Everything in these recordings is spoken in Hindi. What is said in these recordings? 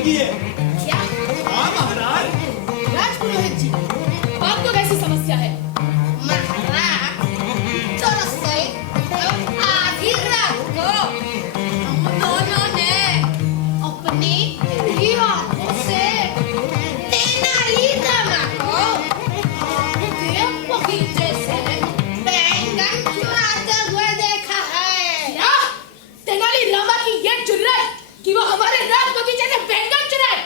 जिंदगी है। क्या? हाँ महाराज। राजपुरोहित जी, आपको कैसी समस्या है? महाराज, दरअसल आधी रात को हम दोनों ने अपनी ही आंखों से तेनालीरामा को आपके बगीचे से बैंगन चुराते हुए देखा है। क्या? तेनालीरामा की ये जुर्रत कि वो हमारे राज बगीचे से बैंगन चुराए।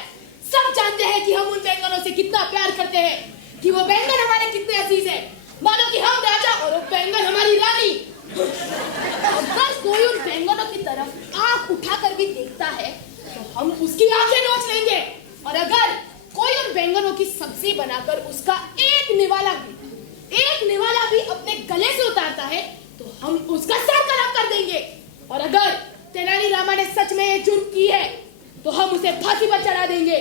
सब जानते हैं कि हम उन बैंगनों से कितना प्यार करते हैं, कि वो बैंगन हमारे कितने अजीज हैं, मानो कि हम राजा और वो बैंगन हमारी रानी। अगर कोई उन बैंगनों की तरफ आंख उठाकर भी देखता है तो हम उसकी आंखें नोच लेंगे, और अगर कोई उन बैंगनों की सब्जी बनाकर उसका एक निवाला भी अपने गले से उतारता है तो हम उसका सर कलम कर देंगे। और अगर तेनालीरामा ने सच में ये जुर्म की है तो हम उसे फांसी पर चढ़ा देंगे।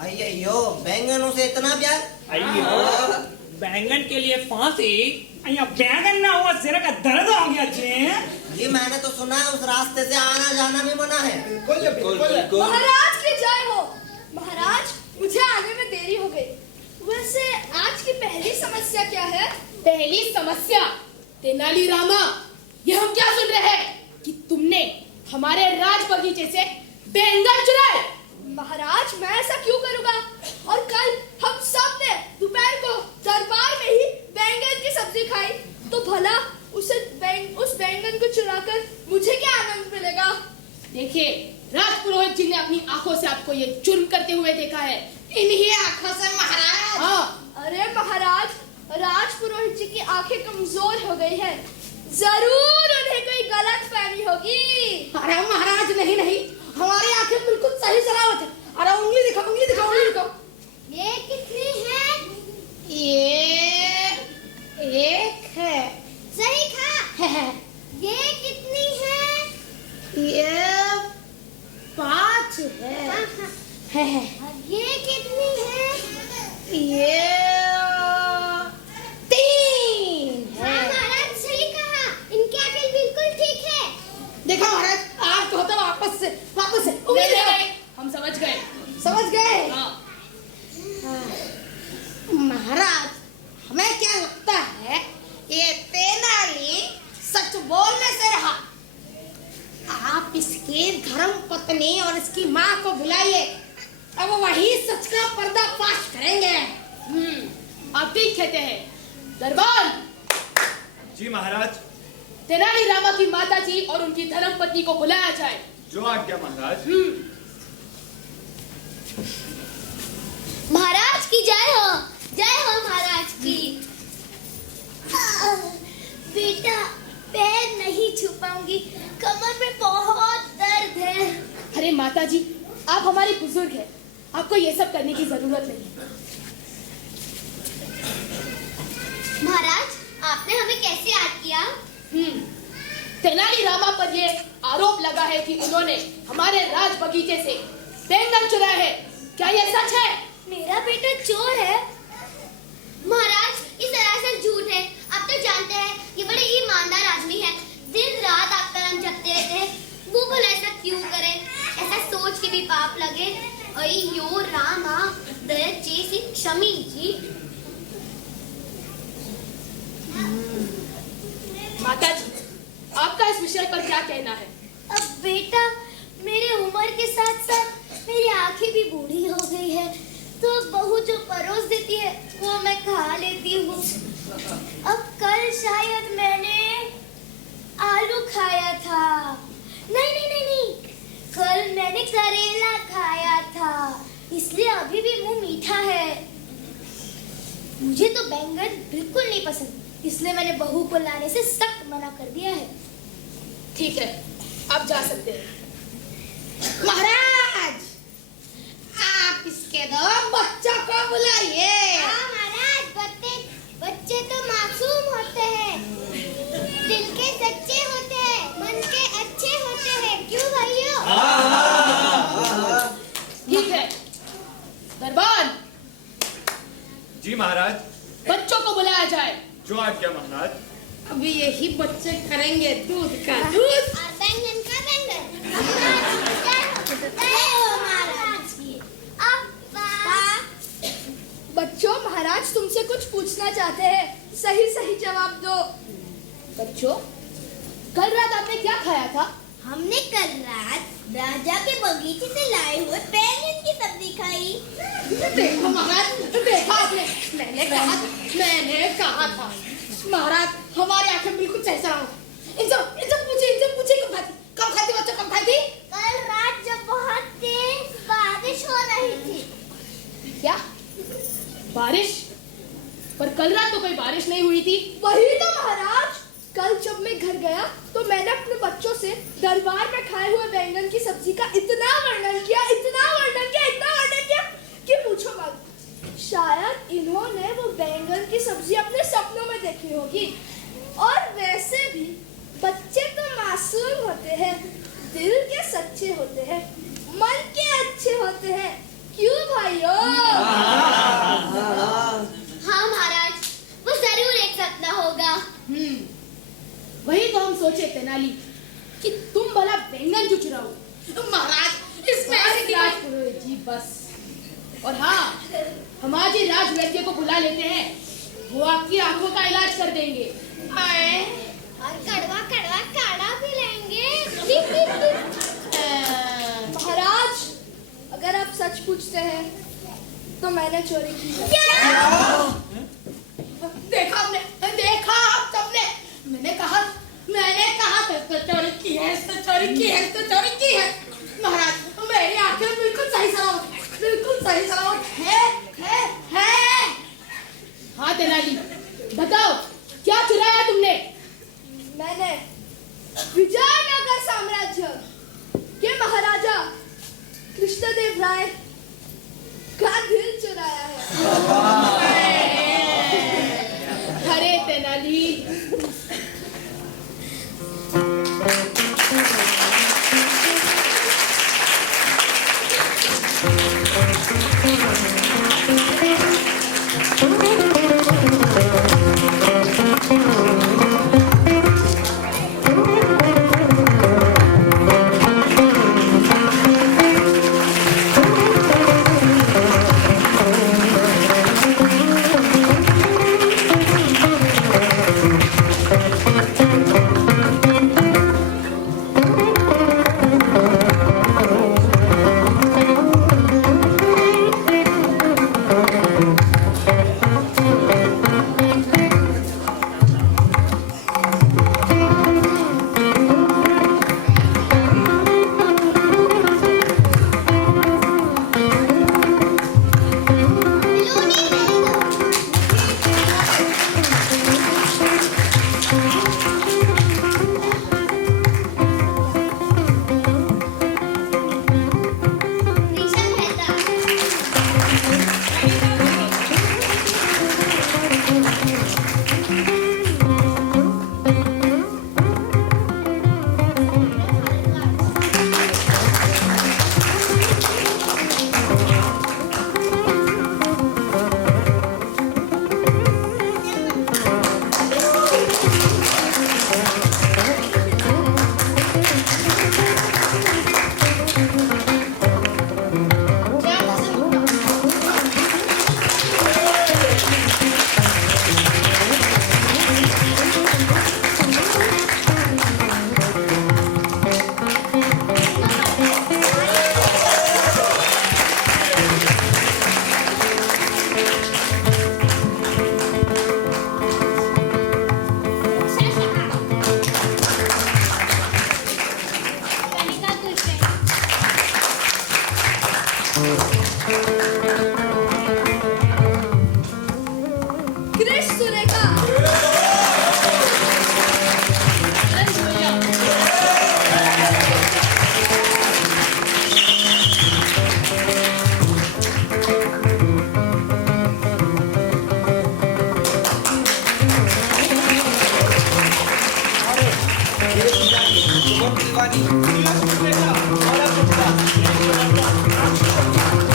अయ్యో बैंगनों से इतना प्यार। अयो बैंगन के लिए फांसी। अయ్యా बैंगन ना हुआ सिर का दर्द हो गया जी। ये मैंने तो सुना है उस रास्ते से आना जाना भी मना है। बिल्कुल। महाराज की जय हो। महाराज, मुझे आने में देरी हो गई। वैसे आज की पहली समस्या क्या है? पहली समस्या, तेनालीरामा, ये हम क्या सुन रहे हैं कि तुमने हमारे राज बगीचे से बैंगन चुराए। महाराज, मैं ऐसा क्यों करूंगा? और कल हम सब ने दोपहर को दरबार में ही बैंगन की सब्जी खाई, तो भला उस बैंगन को चुराकर मुझे क्या आनंद मिलेगा? देखिए, राजपुरोहित जी ने अपनी आंखों से आपको ये जुर्म करते हुए देखा है। इन्हीं आंखों से महाराज? हाँ। अरे महाराज, राजपुरोहित जी की आंखें कमजोर हो गई है। जरूर उन्हें कोई गलत फहमी होगी। अरे महाराज, नहीं, हमारी आंखें बिल्कुल सही सलामत है। अरे उंगली दिखाओ। ये कितनी है? ये एक है। सही कहा। ये कितनी है? ये 5 है। और ये कितनी है? ये 3 है। महाराज, सही कहा। इनकी आंखें बिल्कुल ठीक है। देखो महाराज, आप तो वापस से उंगली दिखाओ। हम समझ गए। हाँ। महाराज, हमें क्या लगता है ये तेनाली सच बोलने से रहा। आप इसकी धर्म पत्नी और इसकी माँ को बुलाइए, अब वही सच का पर्दाफाश करेंगे। आप ठीक कहते हैं। दरबार जी महाराज। तेनालीरामा की माता जी और उनकी धर्मपत्नी को बुलाया जाए। जो आज्ञा महाराज। महाराज की जय हो महाराज की। बेटा, पैर नहीं छुपाऊंगी, कमर में बहुत दर्द है। अरे माता जी, आप हमारी बुजुर्ग हैं, आपको ये सब करने की जरूरत नहीं। महाराज, आपने हमें कैसे याद किया? तेनालीरामा पर ये आरोप लगा है कि उन्होंने हमारे राज बगीचे से बैंगन चुराए हैं। क्या ये सच है? मेरा बेटा चोर है? महाराज, ये सरासर झूठ है। आप तो जानते हैं ये बड़े ईमानदार आदमी है। दिन रात आपका नाम जपते रहते हैं। वो भला ऐसा क्यों करें? ऐसा सोच के भी पाप लगे। अय्यो रामा, दयచేసి క్షమించి। माता जी, आपका इस विषय पर क्या कहना है? अब बेटा, मेरे उम्र के साथ साथ मेरी आंखें भी बूढ़ी हो गई है, तो बहू जो परोस देती है वो मैं खा लेती हूँ। अब कल शायद मैंने आलू खाया था। नहीं, कल मैंने करेला खाया था, इसलिए अभी भी मुंह मीठा है। मुझे तो बैंगन बिल्कुल नहीं पसंद, इसलिए मैंने बहू को लाने से सख्त मना कर दिया है। ठीक है, आप जा सकते हैं। महाराज, आप इसके दो बच्चों को बुलाइए। महाराज, बच्चे तो मासूम होते हैं, दिल के सच्चे होते हैं, मन के अच्छे होते हैं। क्यों भाइयों? ठीक है। दरबार जी महाराज। बच्चों को बुलाया जाए। जो आज्ञा महाराज। अभी यही बच्चे करेंगे दूध का दूध और बैंगन का बैंगन। जय हो महाराज। बच्चों, कल रात आपने क्या खाया था? हमने कल रात राजा के बगीचे से लाए हुए बैंगन की सब्जी खाई। देखो महाराज, देखा आपने, मैंने कहा था महाराज, हमारी आंखें बिल्कुल सही सलामत। इनसे पूछे कब खाती बच्चों, कब खाती? कल रात जब बहुत तेज बारिश हो रही थी। क्या बारिश? पर कल रात तो कोई बारिश नहीं हुई थी। वही तो महाराज, कल जब मैं घर गया तो मैंने अपने बच्चों से दरबार में खाए हुए बैंगन की सब्जी का इतना वर्णन किया कि पूछो मत। शायद इन्होंने वो बैंगन की सब्जी अपने सपनों में देखी होगी। और वैसे भी बच्चे तो मासूम होते हैं, दिल के सच्चे होते हैं, मन के अच्छे होते हैं, क्यों भाइयों? हाँ महाराज, वो जरूर एक सपना होगा। वही तो हम सोचे तेनाली कि तुम भला बैंगन क्यों चुराओ। महाराज, इसमें ऐसी इलाज करो जी बस। और हाँ, हम आज ही राज वैद्य को बुला लेते हैं, वो आपकी आंखों का इलाज कर देंगे। और कड़वा काढ़ा भी लेंगे। महाराज, अगर आप सच पूछते हैं तो मैंने चोरी की है। देखा आपने, देखा आप सबने, मैंने कहा तो चोरी की है। महाराज, मेरी आंखें बिल्कुल सही सलामत है। हाँ तेनाली, बताओ क्या चुराया तुमने? मैंने विजयनगर साम्राज्य के महाराजा कृष्णदेव राय का दिल चुराया है। अरे तेनाली,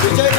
विजय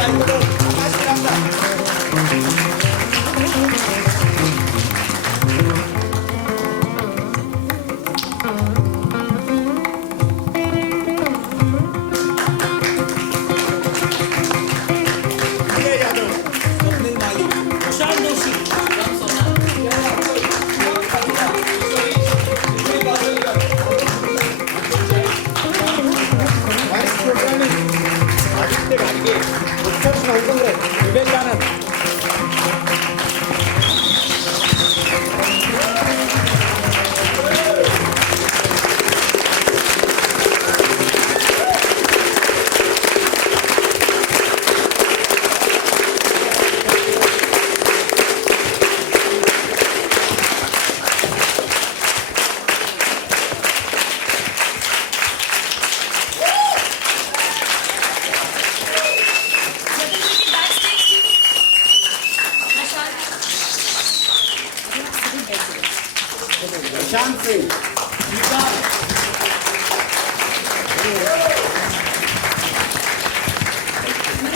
हमारे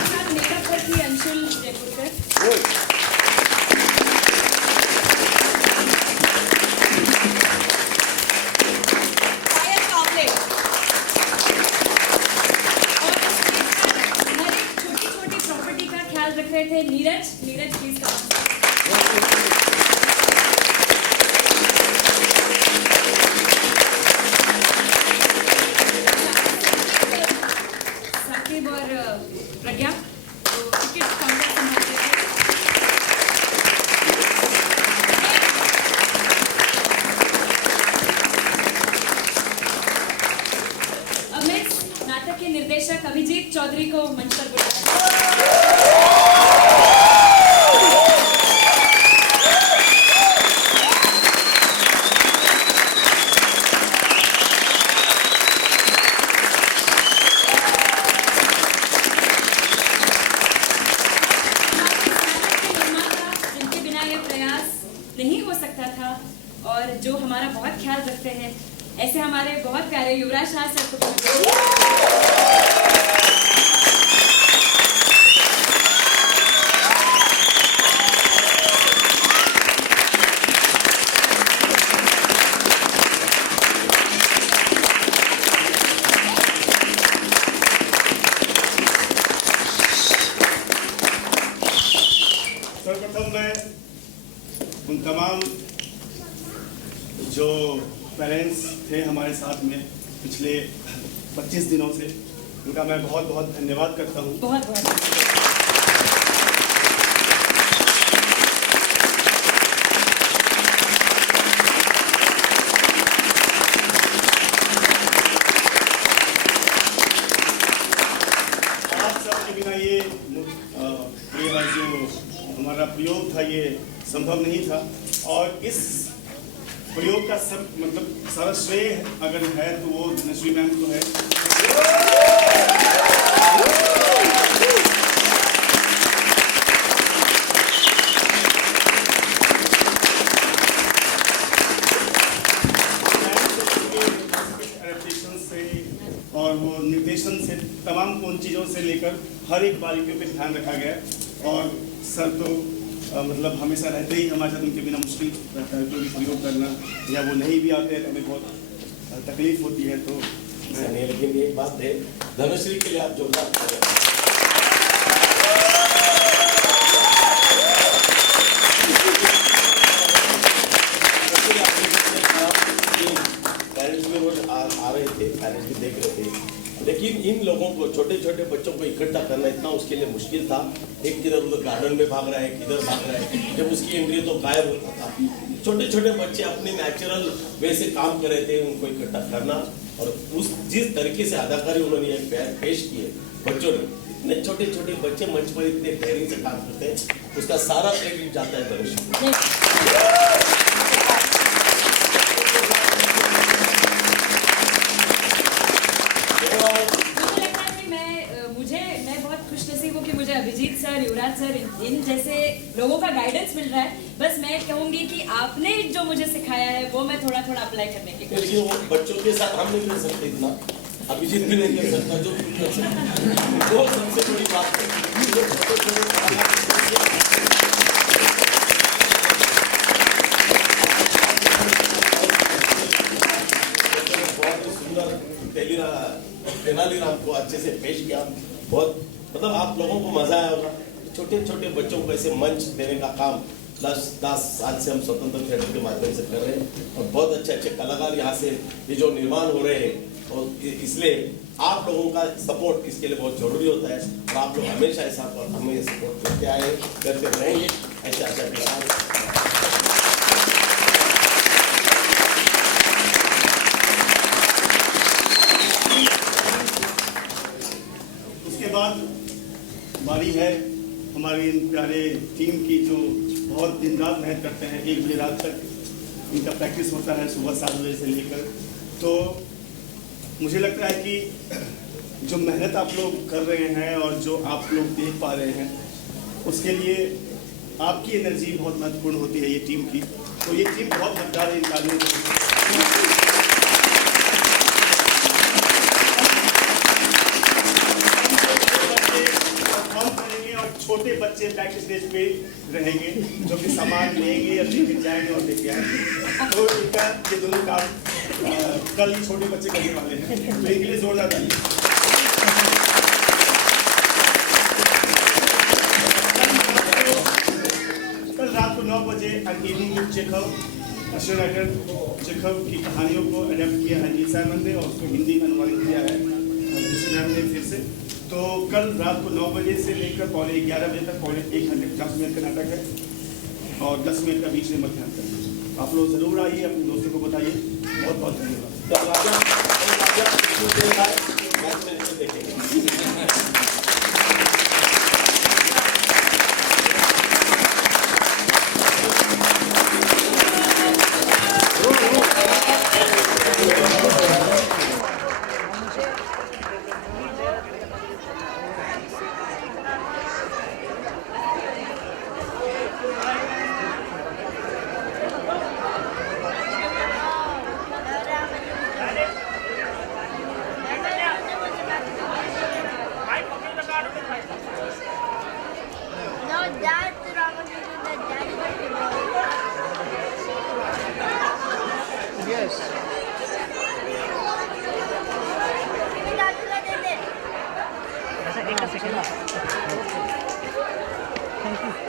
साथ मेकअप पर थी अंशुल जयपुरकर। पायल कावले। और हमारे छोटी-छोटी प्रॉपर्टी का ख्याल रख रहे थे नीरज प्लीज कम। साकिब और प्रज्ञा तो टिकट काउंटर संभालते थे। अब मैं इस नाटक के निर्देशक अभिजीत चौधरी को मंच पर बुलाया। जिनके बिना ये प्रयास नहीं हो सकता था और जो हमारा बहुत ख्याल रखते हैं, ऐसे हमारे बहुत प्यारे युवराज शाह सर को सर्वप्रथम मैं उन तमाम जो पेरेंट्स थे हमारे साथ में पिछले 25 दिनों से, उनका मैं बहुत बहुत धन्यवाद करता हूँ। बहुत बहुत आप सबके बिना ये जो हमारा प्रयोग था ये संभव नहीं था, और इस प्रयोग का सब मतलब सारा श्रेय अगर है तो वो धनश्री मैम को है। और वो निर्देशन से तमाम उन चीज़ों से लेकर हर एक बारीकियों पे ध्यान रखा गया। और सर तो मतलब हमेशा रहते ही हमारे साथ, उनके बिना मुश्किल रहता है कोई भी प्रयोग करना, या वो नहीं भी आते हैं तो हमें बहुत तकलीफ होती है। तो नहीं, लेकिन एक बात है, धनुश्री के लिए आप जोरदार पेरेंट्स भी रोज आ रहे थे, पेरेंट्स भी देख रहे थे, लेकिन इन लोगों को, छोटे छोटे बच्चों को इकट्ठा करना इतना उसके लिए मुश्किल था। एक किधर उधर गार्डन में भाग रहा है, किधर भाग रहा है, जब उसकी एंट्री तो गायब होता था। छोटे छोटे बच्चे अपने नेचुरल वे से काम कर रहे थे, उनको इकट्ठा करना, और उस जिस तरीके से अदाकारी उन्होंने पेश किए बच्चों ने, इतने छोटे छोटे बच्चे मंच पर इतने धैर्य से काम करते हैं, उसका सारा क्रेडिट जाता है धनुष। मैं बहुत खुशनसीब हूँ कि मुझे अभिजीत सर, युवराज सर, इन जैसे लोगों का गाइडेंस मिल रहा है। बस मैं कहूंगी कि आपने जो मुझे सिखाया है वो मैं थोड़ा थोड़ा अप्लाई करने की कोशिश। वो बच्चों के साथ हम नहीं कर सकते इतना, अभिजीत भी नहीं कर सकता, जो कर सकता वो सबसे बड़ी बात है। बहुत सुंदर तेनालीराम को अच्छे से पेश किया, बहुत मतलब आप लोगों को मजा आया होगा। छोटे छोटे बच्चों को ऐसे मंच देने का काम 10 साल से हम स्वतंत्र थिएटर के माध्यम से कर रहे हैं, और बहुत अच्छे अच्छे कलाकार यहाँ से ये जो निर्माण हो रहे हैं, और इसलिए आप लोगों का सपोर्ट इसके लिए बहुत जरूरी होता है, और आप लोग हमेशा ऐसा हमें सपोर्ट करते आए, करते रहेंगे, ऐसे आशा के साथ। उसके बाद बारी है हमारी इन प्यारे टीम की, जो बहुत दिन रात मेहनत करते हैं, 1 बजे रात तक इनका प्रैक्टिस होता है, सुबह 7 बजे से लेकर। तो मुझे लगता है कि जो मेहनत आप लोग कर रहे हैं और जो आप लोग देख पा रहे हैं, उसके लिए आपकी एनर्जी बहुत महत्वपूर्ण होती है ये टीम की। तो ये टीम बहुत मजेदार है इन तालियों छोटे बच्चे बैक स्टेज पे रहेंगे जो कि सामान लेंगे या लेके जाएंगे और लेके आएंगे। तो इनका ये दोनों काम कल ही छोटे बच्चे करने वाले हैं, तो इनके लिए जोरदार ताली। कल रात को 9 बजे अंगेली चेखव चेखव की कहानियों को अडेप्ट किया है नील साइमन ने और उसको हिंदी में अनुवादित किया है ऋषि मैम ने फिर से। तो कल रात को 9 बजे से लेकर 11:15 बजे तक 1 घंटे 50 मिनट का नाटक है और 10 मिनट का बीच में मध्यांतर। आप लोग जरूर आइए, अपने दोस्तों को बताइए। बहुत बहुत धन्यवाद। Thank you.